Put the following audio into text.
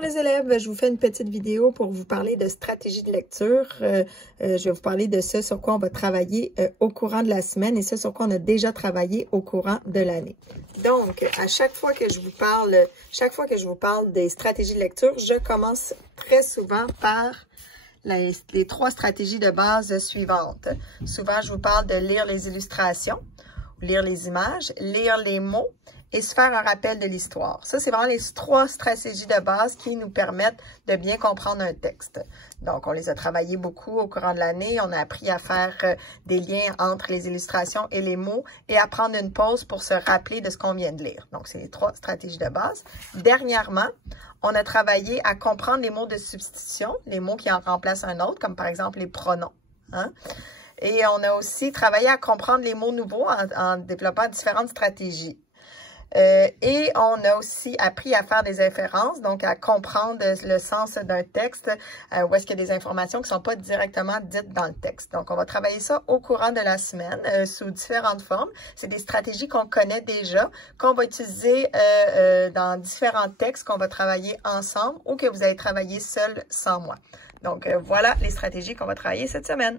Bonjour les élèves, je vous fais une petite vidéo pour vous parler de stratégie de lecture. Je vais vous parler de ce sur quoi on va travailler au courant de la semaine et ce sur quoi on a déjà travaillé au courant de l'année. Donc, à chaque fois que je vous parle des stratégies de lecture, je commence très souvent par les trois stratégies de base suivantes. Souvent, je vous parle de lire les illustrations, lire les images, lire les mots et se faire un rappel de l'histoire. Ça, c'est vraiment les trois stratégies de base qui nous permettent de bien comprendre un texte. Donc, on les a travaillées beaucoup au courant de l'année. On a appris à faire des liens entre les illustrations et les mots et à prendre une pause pour se rappeler de ce qu'on vient de lire. Donc, c'est les trois stratégies de base. Dernièrement, on a travaillé à comprendre les mots de substitution, les mots qui en remplacent un autre, comme par exemple les pronoms. Hein? Et on a aussi travaillé à comprendre les mots nouveaux en développant différentes stratégies. Et on a aussi appris à faire des inférences, donc à comprendre le sens d'un texte, où est-ce qu'il y a des informations qui ne sont pas directement dites dans le texte. Donc, on va travailler ça au courant de la semaine sous différentes formes. C'est des stratégies qu'on connaît déjà, qu'on va utiliser dans différents textes qu'on va travailler ensemble ou que vous allez travailler seul sans moi. Donc, voilà les stratégies qu'on va travailler cette semaine.